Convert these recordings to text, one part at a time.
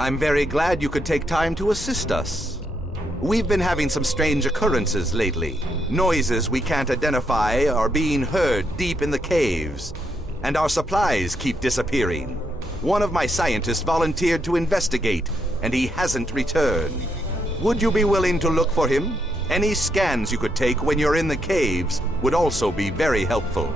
I'm very glad you could take time to assist us. We've been having some strange occurrences lately. Noises we can't identify are being heard deep in the caves, and our supplies keep disappearing. One of my scientists volunteered to investigate, and he hasn't returned. Would you be willing to look for him? Any scans you could take when you're in the caves would also be very helpful.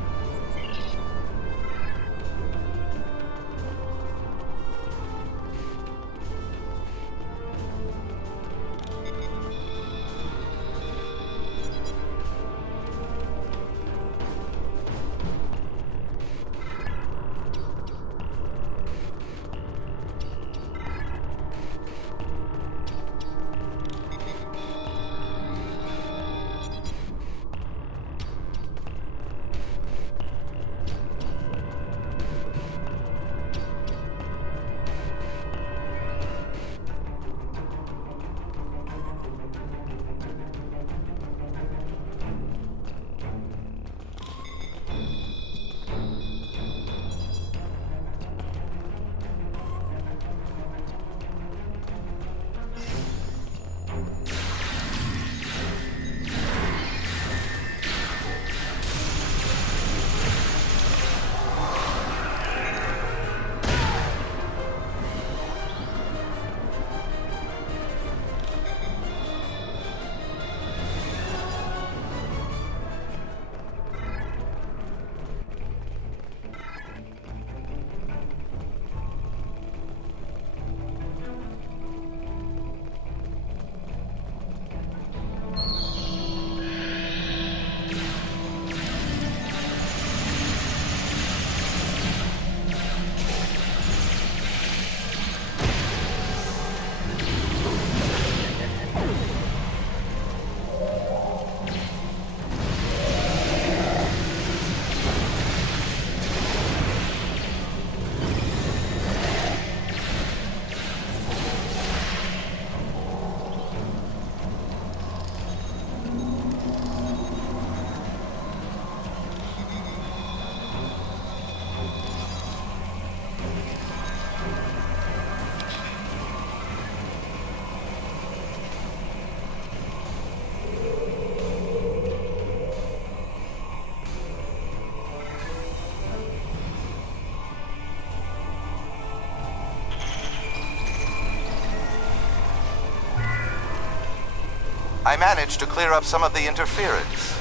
I managed to clear up some of the interference.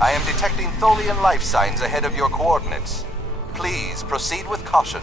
I am detecting Tholian life signs ahead of your coordinates. Please proceed with caution.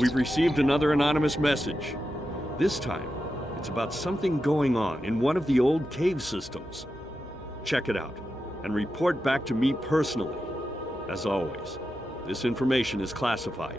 We've received another anonymous message. This time, it's about something going on in one of the old cave systems. Check it out, and report back to me personally. As always, this information is classified.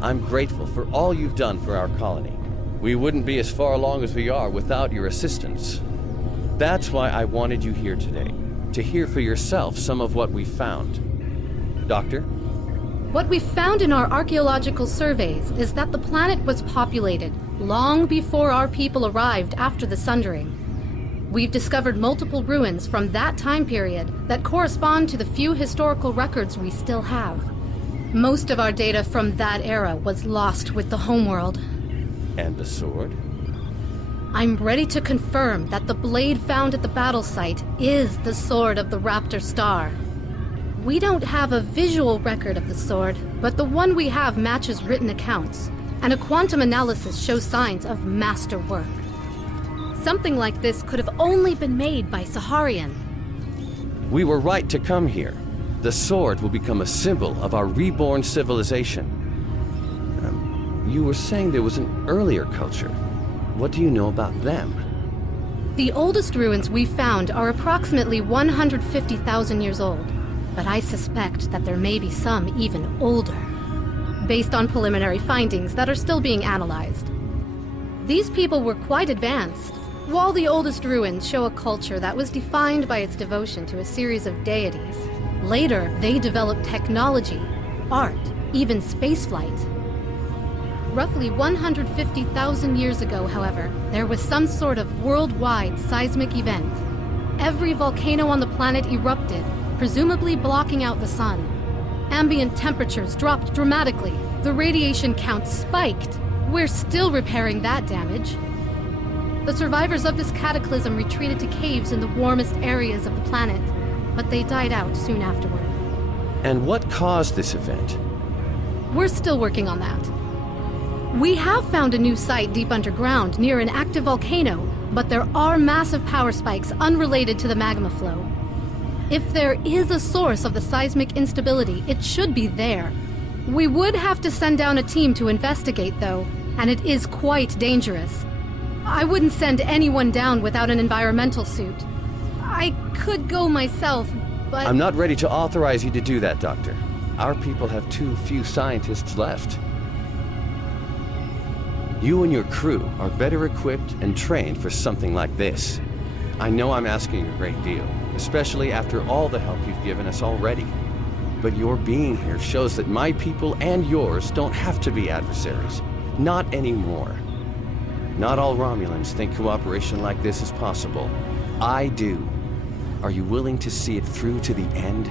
I'm grateful for all you've done for our colony. We wouldn't be as far along as we are without your assistance. That's why I wanted you here today, to hear for yourself some of what we found. Doctor? What we found in our archaeological surveys is that the planet was populated long before our people arrived after the Sundering. We've discovered multiple ruins from that time period that correspond to the few historical records we still have. Most of our data from that era was lost with the homeworld. And the sword? I'm ready to confirm that the blade found at the battle site is the sword of the Raptor Star. We don't have a visual record of the sword, but the one we have matches written accounts, and a quantum analysis shows signs of masterwork. Something like this could have only been made by Saharian. We were right to come here. The sword will become a symbol of our reborn civilization. You were saying there was an earlier culture. What do you know about them? The oldest ruins we found are approximately 150,000 years old, but I suspect that there may be some even older, based on preliminary findings that are still being analyzed. These people were quite advanced. While the oldest ruins show a culture that was defined by its devotion to a series of deities, later they developed technology, art, even spaceflight. Roughly 150,000 years ago, however, there was some sort of worldwide seismic event. Every volcano on the planet erupted, presumably blocking out the sun. Ambient temperatures dropped dramatically. The radiation count spiked. We're still repairing that damage. The survivors of this cataclysm retreated to caves in the warmest areas of the planet, but they died out soon afterward. And what caused this event? We're still working on that. We have found a new site deep underground near an active volcano, but there are massive power spikes unrelated to the magma flow. If there is a source of the seismic instability, it should be there. We would have to send down a team to investigate, though, and it is quite dangerous. I wouldn't send anyone down without an environmental suit. I could go myself, but... I'm not ready to authorize you to do that, Doctor. Our people have too few scientists left. You and your crew are better equipped and trained for something like this. I know I'm asking a great deal, especially after all the help you've given us already. But your being here shows that my people and yours don't have to be adversaries. Not anymore. Not all Romulans think cooperation like this is possible. I do. Are you willing to see it through to the end?